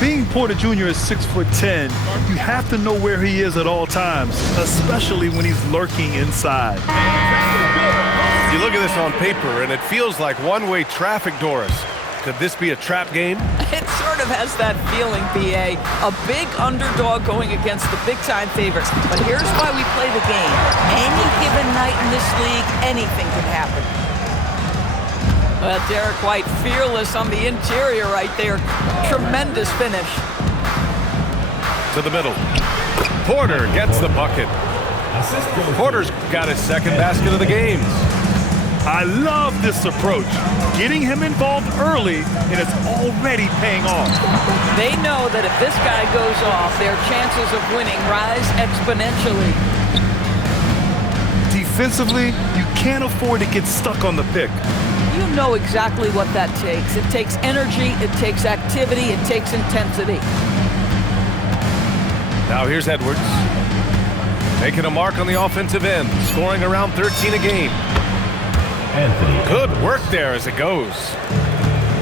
Being Porter Jr. is 6'10", you have to know where he is at all times, especially when he's lurking inside. You look at this on paper, and it feels like one-way traffic, Doris. Could this be a trap game? It sort of has that feeling, PA. A big underdog going against the big-time favorites. But here's why we play the game. Any given night in this league, anything can happen. Derek White fearless on the interior right there. Tremendous finish. To the middle. Porter gets the bucket. Porter's got his second basket of the game. I love this approach. Getting him involved early, and it's already paying off. They know that if this guy goes off, their chances of winning rise exponentially. Defensively, you can't afford to get stuck on the pick. You know exactly what that takes. It takes energy, it takes activity, it takes intensity. Now here's Edwards. Making a mark on the offensive end, scoring around 13 a game. Good work there as it goes.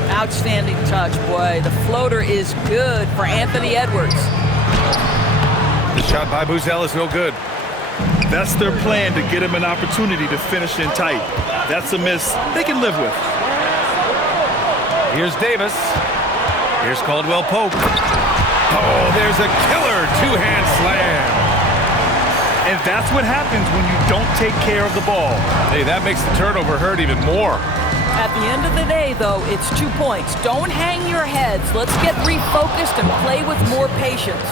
Outstanding touch, boy. The floater is good for Anthony Edwards. The shot by Buzel is no good. That's their plan, to get him an opportunity to finish in tight. That's a miss they can live with. Here's Davis. Here's Caldwell Pope. Oh, there's a killer two-hand slam. And that's what happens when you don't take care of the ball. Hey, that makes the turnover hurt even more. At the end of the day, though, it's 2 points. Don't hang your heads. Let's get refocused and play with more patience.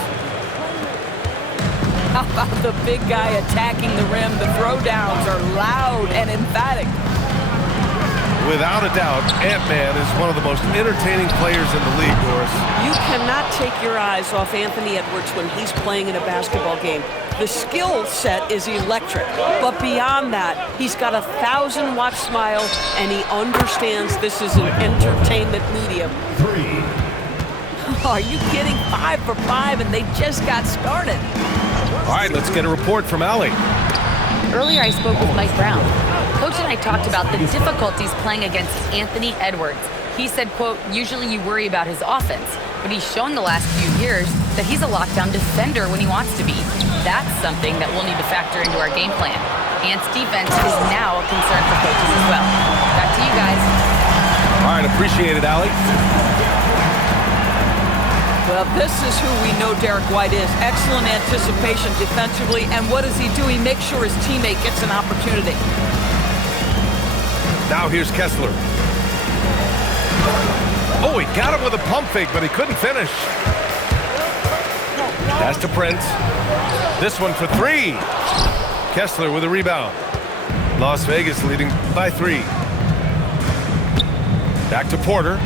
How about the big guy attacking the rim? The throwdowns are loud and emphatic. Without a doubt, Ant-Man is one of the most entertaining players in the league, Doris. You cannot take your eyes off Anthony Edwards when he's playing in a basketball game. The skill set is electric, but beyond that, he's got a 1,000-watt smile, and he understands this is an entertainment medium. Are you kidding? 5 for 5, and they just got started. All right, let's get a report from Allie. Earlier, I spoke with Mike Brown. Coach and I talked about the difficulties playing against Anthony Edwards. He said, quote, usually you worry about his offense, but he's shown the last few years that he's a lockdown defender when he wants to be. That's something that we'll need to factor into our game plan. Ant's defense is now a concern for coaches as well. Back to you guys. All right, appreciate it, Allie. Well, this is who we know Derek White is. Excellent anticipation defensively, and what does he do? He makes sure his teammate gets an opportunity. Now here's Kessler. Oh, he got him with a pump fake, but he couldn't finish. Pass to Prince. This one for 3. Kessler with a rebound. Las Vegas leading by 3. Back to Porter.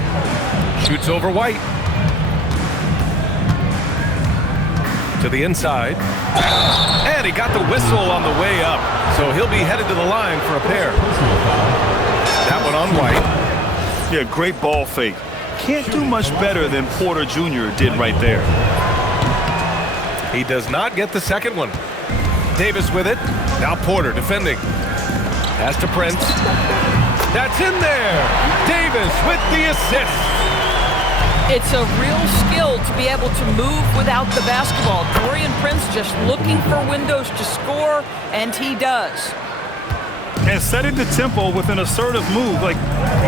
Shoots over White. To the inside. And he got the whistle on the way up. So he'll be headed to the line for a pair. That one on White. Yeah, great ball fake. Can't do much better than Porter Jr. did right there. He does not get the second one. Davis with it. Now Porter defending. Pass to Prince. That's in there. Davis with the assist. It's a real skill to be able to move without the basketball. Taurean Prince just looking for windows to score, and he does. And setting the tempo with an assertive move. Like,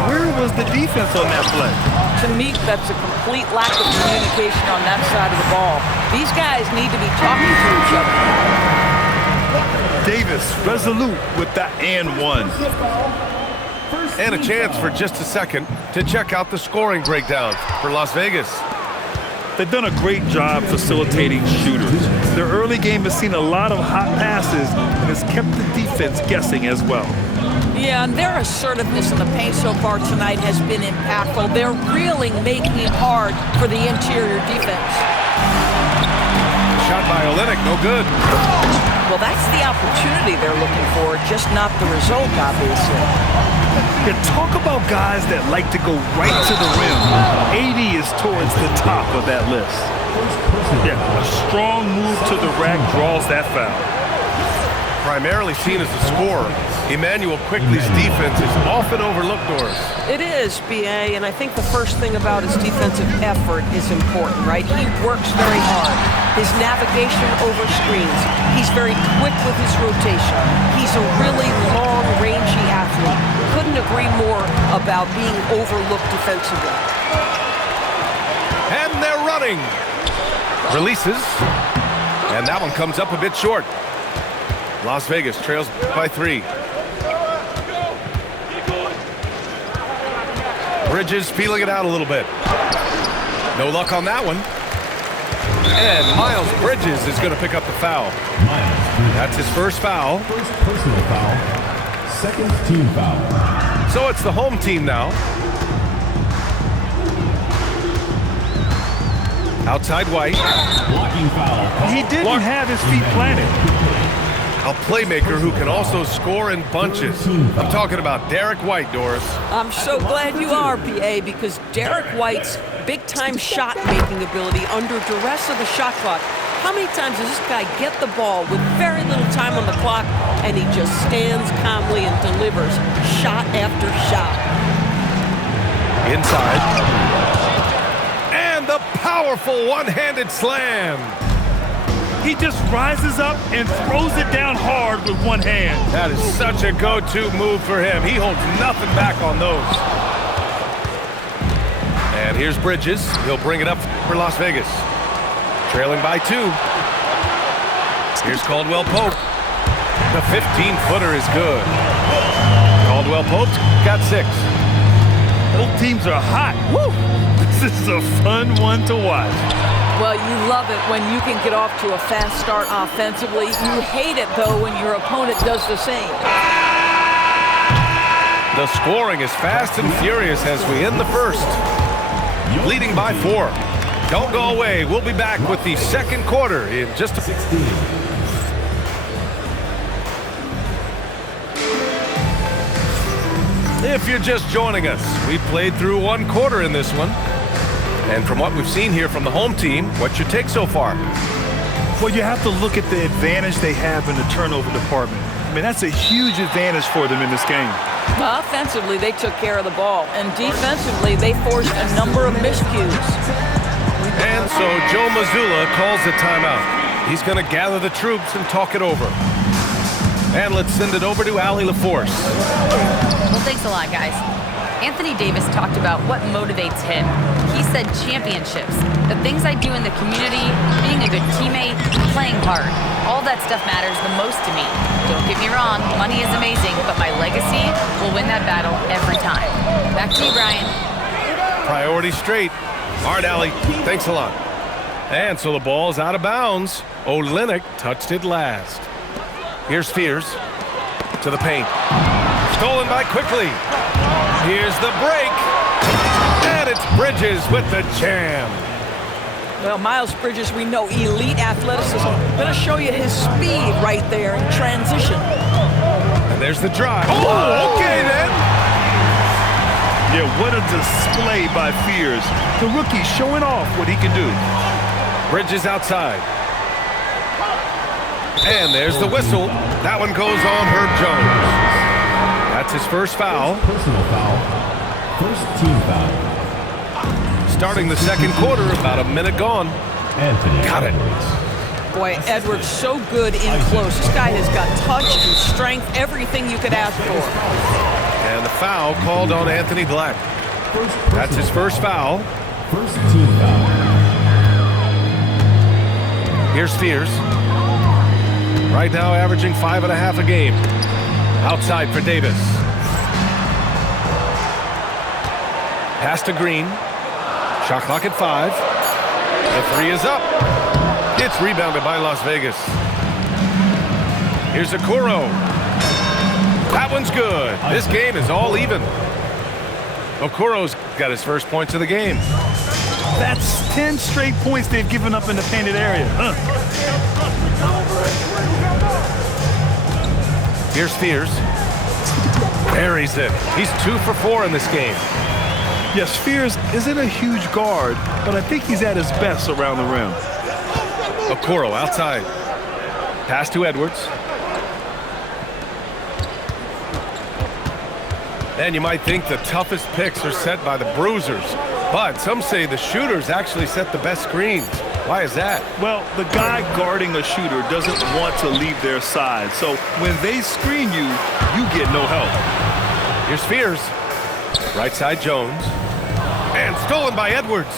where was the defense on that play? To me, that's a complete lack of communication on that side of the ball. These guys need to be talking to each other. Davis resolute with that and one. And a chance for just a second to check out the scoring breakdown for Las Vegas. They've done a great job facilitating shooters. Their early game has seen a lot of hot passes and has kept the defense guessing as well. Yeah, and their assertiveness in the paint so far tonight has been impactful. They're really making it hard for the interior defense. Shot by Olynyk, no good. Well, that's the opportunity they're looking for, just not the result, obviously. Yeah, talk about guys that like to go right to the rim. 80 is towards the top of that list. Yeah, a strong move to the rack draws that foul. primarily seen as a scorer, Emmanuel Quickly's defense is often overlooked, Doris. It is, BA, and I think the first thing about his defensive effort is important, right? He works very hard. His navigation over screens. He's very quick with his rotation. He's a really long, rangy athlete. Couldn't agree more about being overlooked defensively. And they're running. Releases. And that one comes up a bit short. Las Vegas trails by 3. Bridges feeling it out a little bit. No luck on that one. And Miles Bridges is going to pick up the foul. That's his first foul. First personal foul. Second team foul. So it's the home team now. Outside White. Blocking foul. He didn't have his feet planted. A playmaker who can also score in bunches. I'm talking about Derek White, Doris. I'm so glad you are, BA, because Derek White's big-time shot-making ability under duress of the shot clock. How many times does this guy get the ball with very little time on the clock, and he just stands calmly and delivers shot after shot? Inside. And the powerful one-handed slam. He just rises up and throws it down hard with one hand. That is such a go-to move for him. He holds nothing back on those. And here's Bridges. He'll bring it up for Las Vegas. Trailing by 2. Here's Caldwell Pope. The 15-footer is good. Caldwell Pope got 6. Both teams are hot. Woo! This is a fun one to watch. Well, you love it when you can get off to a fast start offensively. You hate it, though, when your opponent does the same. The scoring is fast and furious as we end the first. Leading by 4. Don't go away. We'll be back with the second quarter in just a... 16. If you're just joining us, we played through 1 quarter in this one. And from what we've seen here from the home team, what's your take so far? Well, you have to look at the advantage they have in the turnover department. I mean, that's a huge advantage for them in this game. Offensively, they took care of the ball, and defensively, they forced a number of miscues. And so Joe Mazzulla calls the timeout. He's going to gather the troops and talk it over. And let's send it over to Allie LaForce. Well, thanks a lot, guys. Anthony Davis talked about what motivates him. He said championships, the things I do in the community, being a good teammate, playing hard. All that stuff matters the most to me. Don't get me wrong, money is amazing, but my legacy will win that battle every time. Back to you, Brian. Priority straight. All right, Allie, thanks a lot. And so the ball's out of bounds. Olynyk touched it last. Here's Fears to the paint. Stolen by Quickly. Here's the break. And it's Bridges with the jam. Well, Miles Bridges, we know, elite athleticism. Going to show you his speed right there in transition. And there's the drive. Oh, okay then. Yeah, what a display by Fears. The rookie showing off what he can do. Bridges outside. And there's the whistle. That one goes on Herb Jones. That's his first foul. Personal foul. First team foul. Starting the second quarter, about a minute gone. Anthony. Got it. Boy, Edwards so good in close. This guy has got touch and strength, everything you could ask for. And the foul called on Anthony Black. That's his first foul. First team foul. Here's Fears. Right now averaging 5.5 a game. Outside for Davis. Pass to Green. Shot clock at 5. The 3 is up. It's rebounded by Las Vegas. Here's Okoro. That one's good. This game is all even. Okoro's got his first points of the game. That's 10 straight points they've given up in the painted area. Here's Fears. Buries it. He's 2 for 4 in this game. Yes, Fears isn't a huge guard, but I think he's at his best around the rim. Okoro outside. Pass to Edwards. And you might think the toughest picks are set by the bruisers, but some say the shooters actually set the best screens. Why is that? Well, the guy guarding a shooter doesn't want to leave their side. So when they screen you, you get no help. Here's Spears. Right side Jones. And stolen by Edwards.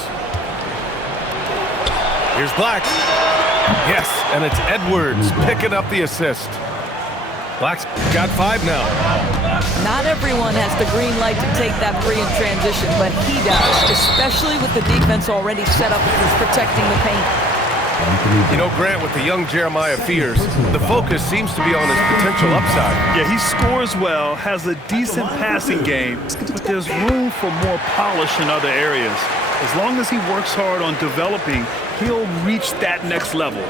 Here's Black. Yes, and it's Edwards picking up the assist. Black's got 5 now. Not everyone has the green light to take that three in transition, but he does, especially with the defense already set up protecting the paint. You know, Grant, with the young Jeremiah Fears, the focus seems to be on his potential upside. Yeah, he scores well, has a decent passing game, but there's room for more polish in other areas. As long as he works hard on developing, he'll reach that next level.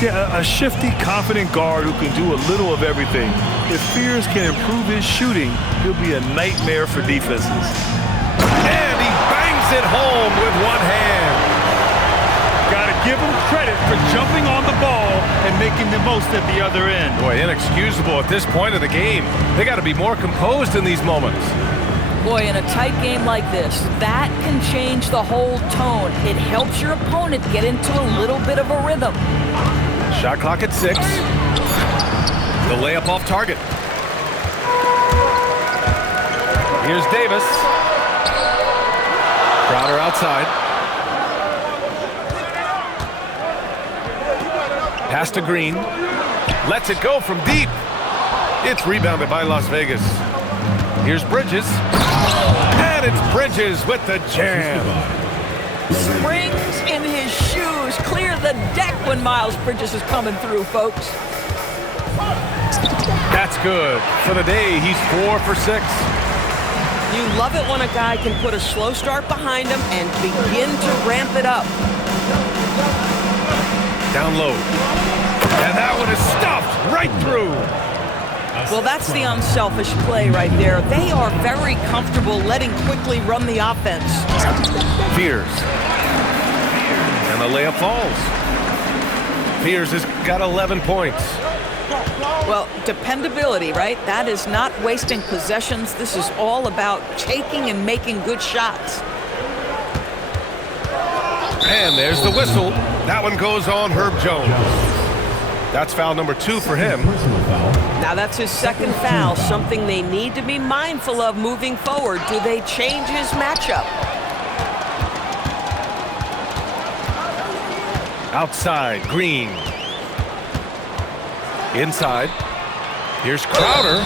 Yeah, a shifty, confident guard who can do a little of everything. If Fears can improve his shooting, he'll be a nightmare for defenses. And he bangs it home with one hand. Gotta give him credit for jumping on the ball and making the most at the other end. Boy, inexcusable at this point of the game. They got to be more composed in these moments. Boy, in a tight game like this, that can change the whole tone. It helps your opponent get into a little bit of a rhythm. Shot clock at 6. The layup off target. Here's Davis. Crowder outside. Pass to Green. Lets it go from deep. It's rebounded by Las Vegas. Here's Bridges. And it's Bridges with the jam. Springs in his shoes. Clear the deck when Miles Bridges is coming through, folks. That's good. For the day, he's 4 for 6. You love it when a guy can put a slow start behind him and begin to ramp it up. Down low. And that one is stuffed right through. Well, that's the unselfish play right there. They are very comfortable letting quickly run the offense. Fears. And the layup falls. Fears has got 11 points. Well, dependability, right? That is not wasting possessions. This is all about taking and making good shots. And there's the whistle. That one goes on Herb Jones. That's foul number 2 for him. Now that's his second foul, something they need to be mindful of moving forward. Do they change his matchup? Outside, Green. Inside. Here's Crowder.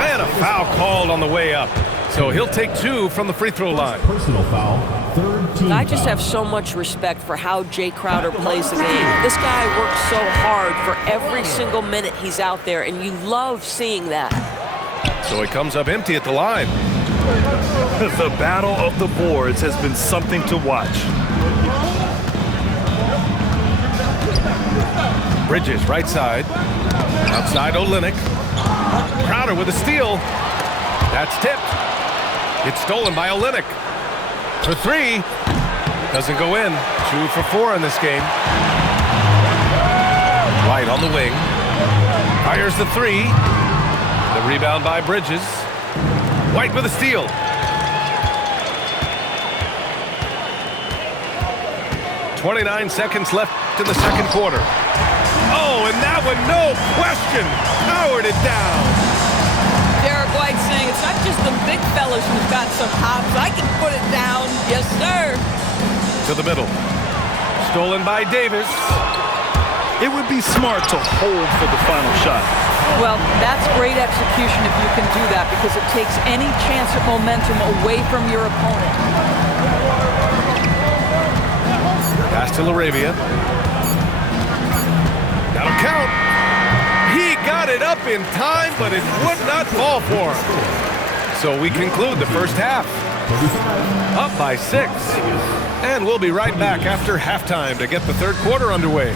And a foul called on the way up. So he'll take 2 from the free throw line. Personal foul, third team I just foul. have so much respect for how Jay Crowder plays the game. This guy works so hard for every single minute he's out there, and you love seeing that. So he comes up empty at the line. The battle of the boards has been something to watch. Bridges, right side. Outside, Olynyk. Crowder with a steal. That's tipped. It's stolen by Olynyk. For 3. Doesn't go in. 2 for 4 in this game. White on the wing. Fires the 3. The rebound by Bridges. White with a steal. .29 seconds left in the second quarter. Oh, and that one, no question, powered it down. Derek White saying it's not just the big fellas who've got some hops. I can put it down. Yes, sir. To the middle. Stolen by Davis. It would be smart to hold for the final shot. Well, that's great execution if you can do that, because it takes any chance of momentum away from your opponent. Pass to LaRavia. That'll count. He got it up in time, but it would not fall for him. So we conclude the first half. Up by 6. And we'll be right back after halftime to get the third quarter underway.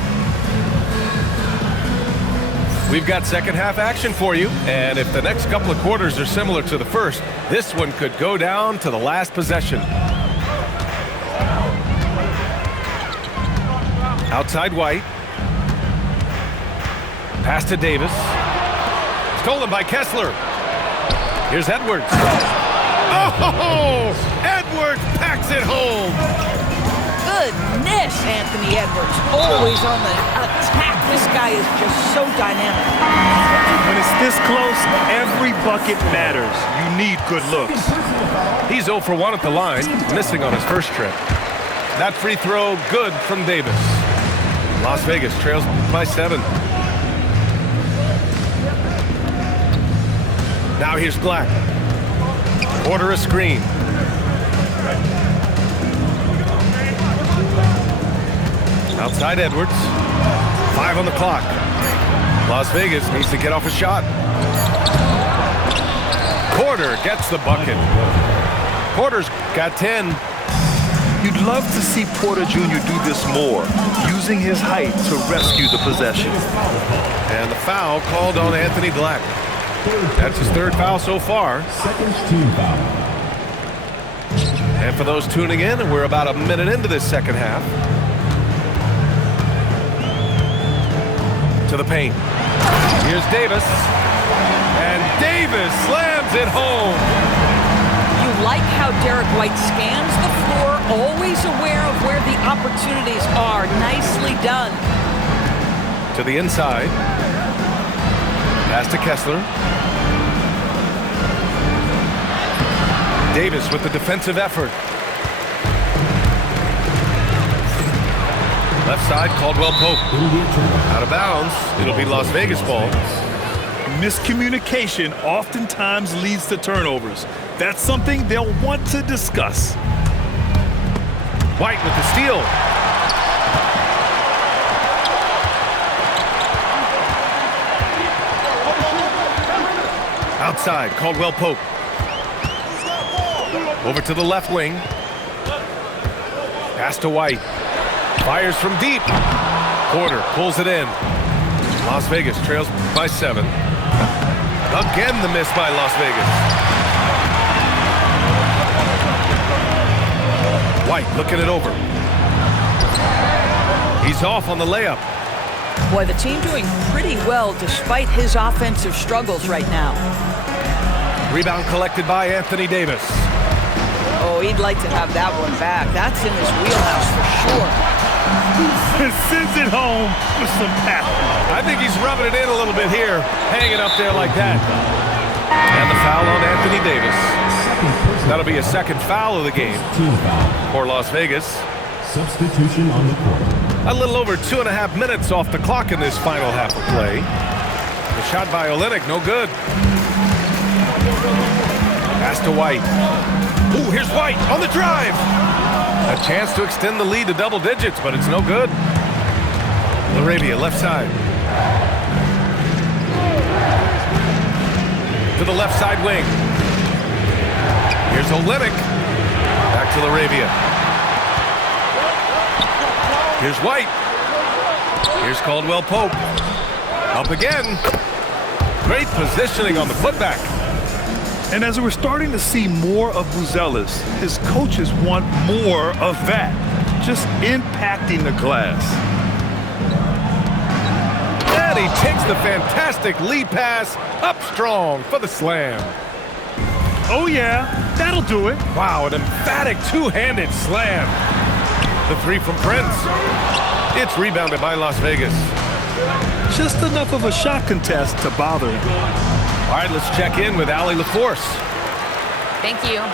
We've got second half action for you, and if the next couple of quarters are similar to the first, this one could go down to the last possession. Outside White. Pass to Davis. Stolen by Kessler. Here's Edwards. Oh! Edwards packs it home. Goodness, Anthony Edwards, always on the attack. This guy is just so dynamic. When it's this close, every bucket matters. You need good looks. He's 0 for 1 at the line, missing on his first trip. That free throw, good from Davis. Las Vegas trails by 7. Now here's Black. Order a screen. Outside Edwards. 5 on the clock. Las Vegas needs to get off a shot. Porter gets the bucket. Porter's got 10. You'd love to see Porter Jr. do this more, using his height to rescue the possession. And the foul called on Anthony Black. That's his 3rd foul so far. Second team foul. And for those tuning in, we're about a minute into this second half. To the paint. Here's Davis. And Davis slams it home. You like how Derek White scans the floor, always aware of where the opportunities are. Nicely done. To the inside. Pass to Kessler. Davis with the defensive effort. Left side, Caldwell Pope. Out of bounds. It'll be Las Vegas ball. Miscommunication oftentimes leads to turnovers. That's something they'll want to discuss. White with the steal. Outside, Caldwell Pope. Over to the left wing. Pass to White. Fires from deep. Porter pulls it in. Las Vegas trails by 7. Again the miss by Las Vegas. White looking it over. He's off on the layup. Boy, the team doing pretty well despite his offensive struggles right now. Rebound collected by Anthony Davis. Oh, he'd like to have that one back. That's in his wheelhouse for sure. Sends it home with some power. I think he's rubbing it in a little bit here, hanging up there like that. And the foul on Anthony Davis. That'll be a 2nd foul of the game Team foul. for Las Vegas. Substitution on the court. A little over 2.5 minutes off the clock in this final half of play. The shot by Olynyk, no good. Pass to White. Ooh, here's White on the drive. A chance to extend the lead to double digits, but it's no good. LaRavia, left side. To the left side wing. Here's Olynyk. Back to LaRavia. Here's White. Here's Caldwell Pope. Up again. Great positioning on the putback. And as we're starting to see more of Buzelis, his coaches want more of that, just impacting the glass. And he takes the fantastic lead pass up strong for the slam. Oh yeah, that'll do it. Wow, an emphatic two-handed slam. The 3 from Prince. It's rebounded by Las Vegas. Just enough of a shot contest to bother him. All right, let's check in with Allie LaForce. Thank you.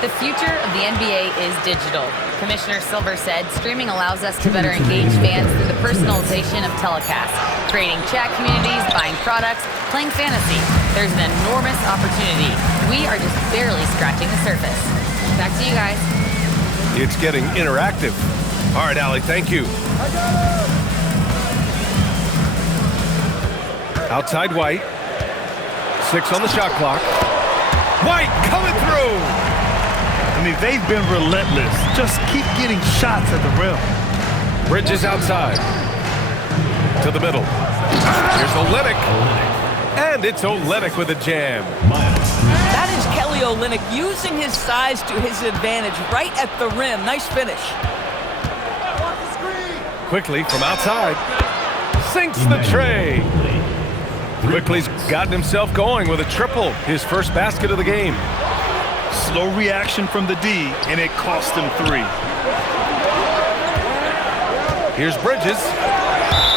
The future of the NBA is digital. Commissioner Silver said, streaming allows us to better engage fans through the personalization of telecasts, creating chat communities, buying products, playing fantasy. There's an enormous opportunity. We are just barely scratching the surface. Back to you guys. It's getting interactive. All right, Allie, thank you. Outside White. 6 on the shot clock. White coming through. I mean, they've been relentless. Just keep getting shots at the rim. Bridges outside. To the middle. Here's Olynyk. And it's Olynyk with a jam. That is Kelly Olynyk using his size to his advantage right at the rim. Nice finish. Quickly from outside. Sinks the tray. Quickly's gotten himself going with a triple, his first basket of the game. Slow reaction from the D, and it cost him 3. Here's Bridges.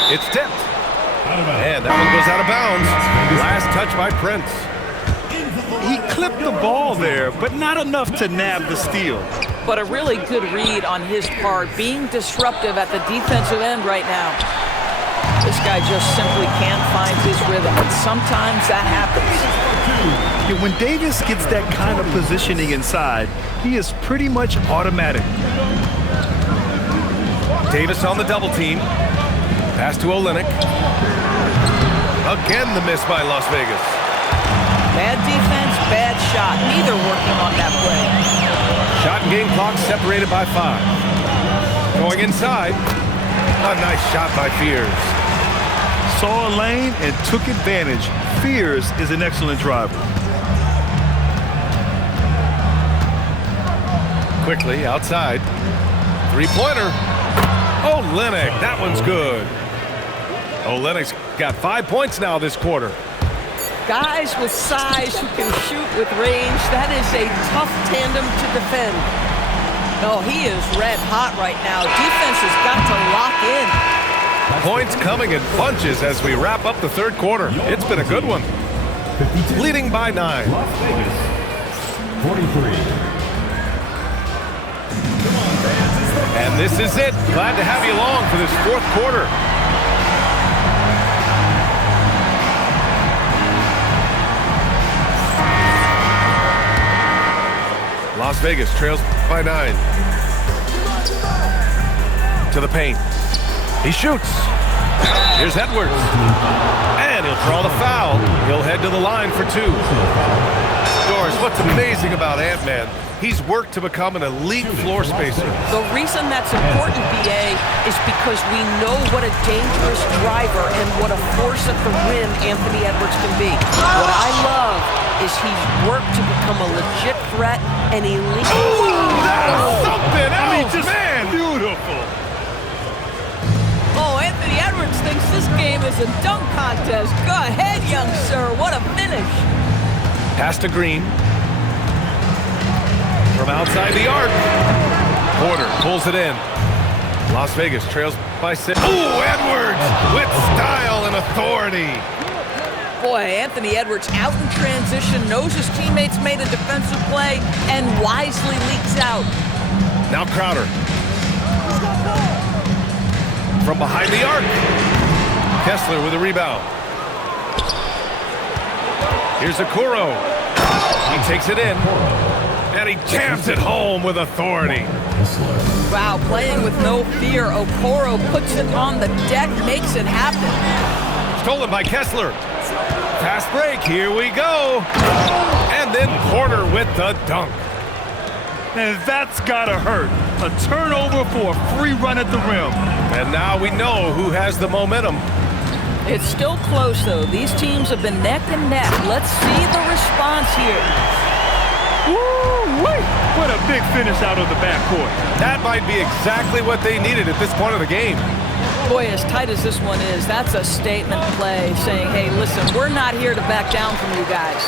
It's tipped. And that one goes out of bounds. Last touch by Prince. He clipped the ball there, but not enough to nab the steal. But a really good read on his part, being disruptive at the defensive end right now. This guy just simply can't find his rhythm, and sometimes that happens. Yeah, when Davis gets that kind of positioning inside, he is pretty much automatic. Davis on the double team. Pass to Olynyk. Again the miss by Las Vegas. Bad defense, bad shot. Neither working on that play. Shot and game clock separated by 5. Going inside. A nice shot by Fears. Saw a lane and took advantage. Fears is an excellent driver. Quickly outside. Three-pointer. Olynyk, that one's good. Olynyk's got 5 points now this quarter. Guys with size who can shoot with range, that is a tough tandem to defend. Oh, he is red hot right now. Defense has got to lock in. Points coming in bunches as we wrap up the third quarter. It's been a good one. Leading by 9. Las Vegas, 43. And this is it. Glad to have you along for this fourth quarter. Las Vegas trails by 9. To the paint. He shoots. Here's Edwards. And he'll draw the foul. He'll head to the line for 2. Doris, what's amazing about Ant-Man? He's worked to become an elite floor spacer. The reason that's important, BA, is because we know what a dangerous driver and what a force at the rim Anthony Edwards can be. What I love is he's worked to become a legit threat and elite. Ooh, that's something else, I mean, just man! Beautiful. Oh, Anthony Edwards thinks this game is a dunk contest. Go ahead, young sir. What a finish. Pass to Green. From outside the arc. Porter pulls it in. Las Vegas trails by 6. Ooh, Edwards with style and authority. Boy, Anthony Edwards out in transition, knows his teammates made a defensive play, and wisely leaks out. Now Crowder. From behind the arc. Kessler with a rebound. Here's Okoro. He takes it in. And he jams it home with authority. Wow, playing with no fear. Okoro puts it on the deck, makes it happen. Stolen by Kessler. Fast break, here we go. And then Porter with the dunk. And that's gotta hurt. A turnover for a free run at the rim. And now we know who has the momentum. It's still close, though. These teams have been neck and neck. Let's see the response here. Woo-wee! What a big finish out of the backcourt. That might be exactly what they needed at this point of the game. Boy, as tight as this one is, that's a statement play saying, hey, listen, we're not here to back down from you guys.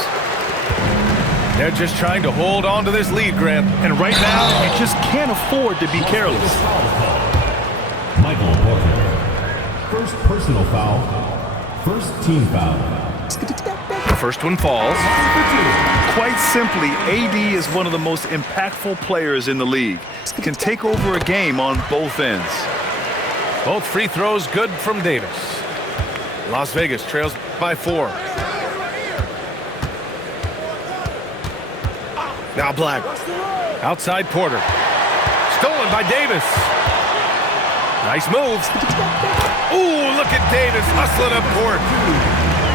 They're just trying to hold on to this lead, Grant. And right now, you just can't afford to be careless. Michael Porter. First personal foul. First team foul. The first one falls. Quite simply, AD is one of the most impactful players in the league. Can take over a game on both ends. Both free throws good from Davis. Las Vegas trails by 4. Now Black. Outside Porter. Stolen by Davis. Nice move. Ooh, look at Davis hustling up court.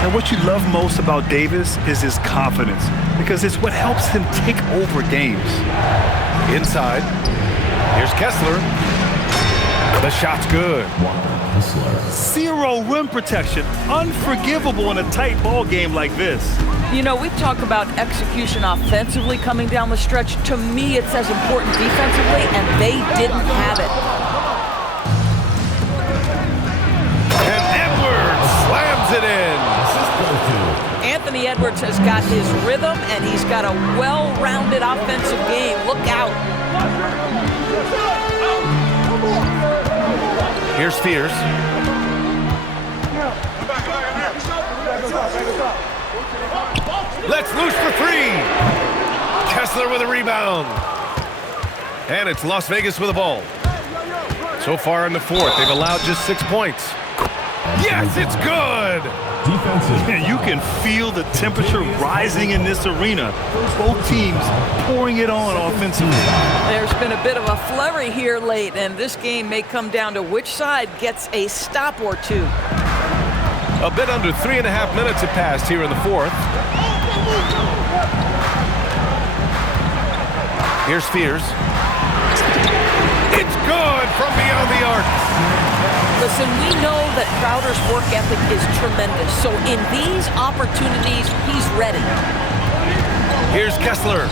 And what you love most about Davis is his confidence, because it's what helps him take over games. Inside. Here's Kessler. The shot's good. Zero rim protection. Unforgivable in a tight ball game like this. You know, we talk about execution offensively coming down the stretch. To me, it's as important defensively, and they didn't have it. And Edwards slams it in. Anthony Edwards has got his rhythm, and he's got a well-rounded offensive game. Look out. Here's Spears. Let's loose for three. Kessler with a rebound. And it's Las Vegas with the ball. So far in the fourth, they've allowed just 6 points. Yes, it's good. Defensive. And you can feel the temperature rising in this arena. Both teams pouring it on offensively. There's been a bit of a flurry here late, and this game may come down to which side gets a stop or two. A bit under 3.5 minutes have passed here in the fourth. Here's Spears. It's good from beyond the arc. Listen, we know that Crowder's work ethic is tremendous, so in these opportunities, he's ready. Here's Kessler.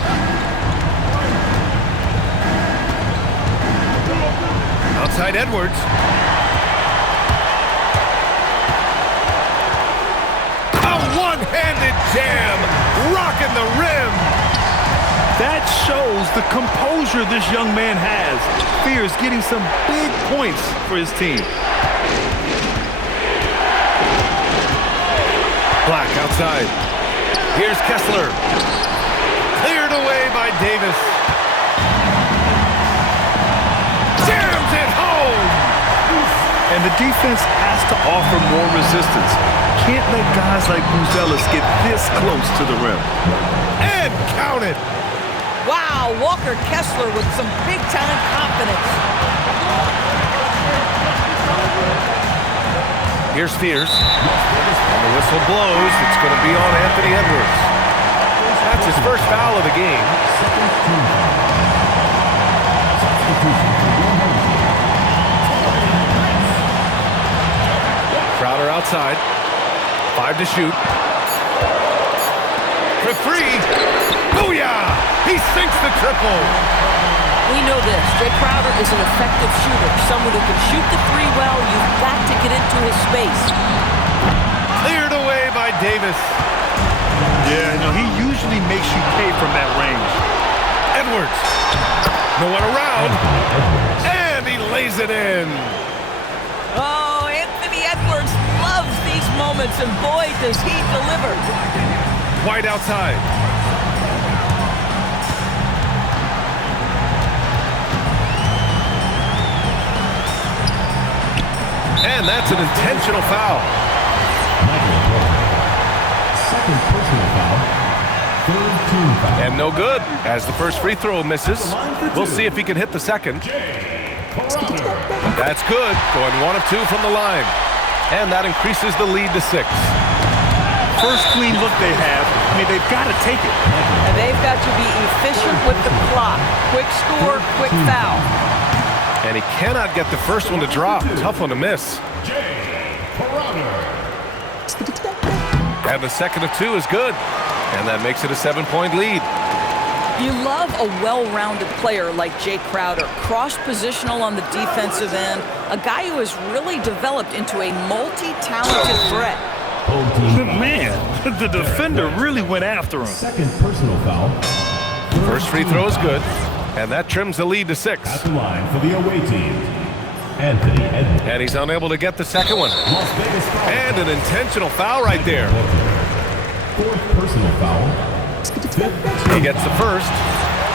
Outside Edwards. A one-handed jam, rocking the rim. That shows the composure this young man has. Spears getting some big points for his team. Black outside. Here's Kessler. Cleared away by Davis. Jams it home. And the defense has to offer more resistance. Can't let guys like Buzelis get this close to the rim. And count it. Wow, Walker Kessler with some big-time confidence. Here's Spears. And the whistle blows. It's going to be on Anthony Edwards. That's his first foul of the game. Crowder outside. 5 to shoot. For three. Booyah! He sinks the triple. We know this. Jay Crowder is an effective shooter, someone who can shoot the three well. You've got to get into his space. Cleared away by Davis. Yeah, no, he usually makes you pay from that range. Edwards. No one around. And he lays it in. Oh, Anthony Edwards loves these moments, and boy, does he deliver. White outside. And that's an intentional foul. Second personal foul. Third team foul. And no good, as the first free throw misses. We'll see if he can hit the second. That's good, going 1 of 2 from the line. And that increases the lead to 6. First clean look they have. I mean, they've got to take it. And they've got to be efficient with the clock. Quick score, quick foul. And he cannot get the first one to drop. Tough one to miss. And the second of 2 is good. And that makes it a 7-point lead. You love a well-rounded player like Jay Crowder, cross-positional on the defensive end, a guy who has really developed into a multi-talented threat. Man, the defender really went after him. Second personal foul. First free throw is good. And that trims the lead to 6. At the line for the away team, Anthony Edwards. And he's unable to get the second one. Las Vegas foul. And an intentional foul right there. Fourth personal foul. He gets the first,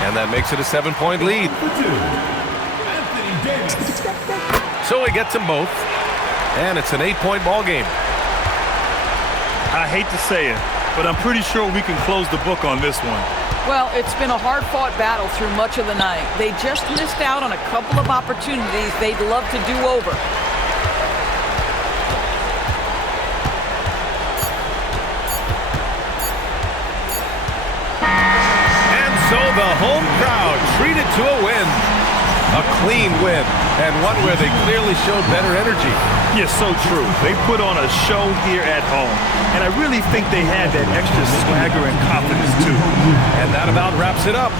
and that makes it a 7-point lead. Anthony Davis. So he gets them both, and it's an 8-point ball game. I hate to say it, but I'm pretty sure we can close the book on this one. Well, it's been a hard-fought battle through much of the night. They just missed out on a couple of opportunities they'd love to do over. And so the home crowd treated to a win. A clean win, and one where they clearly showed better energy. Yes, so true. They put on a show here at home, and I really think they had that extra swagger and confidence, too. And that about wraps it up.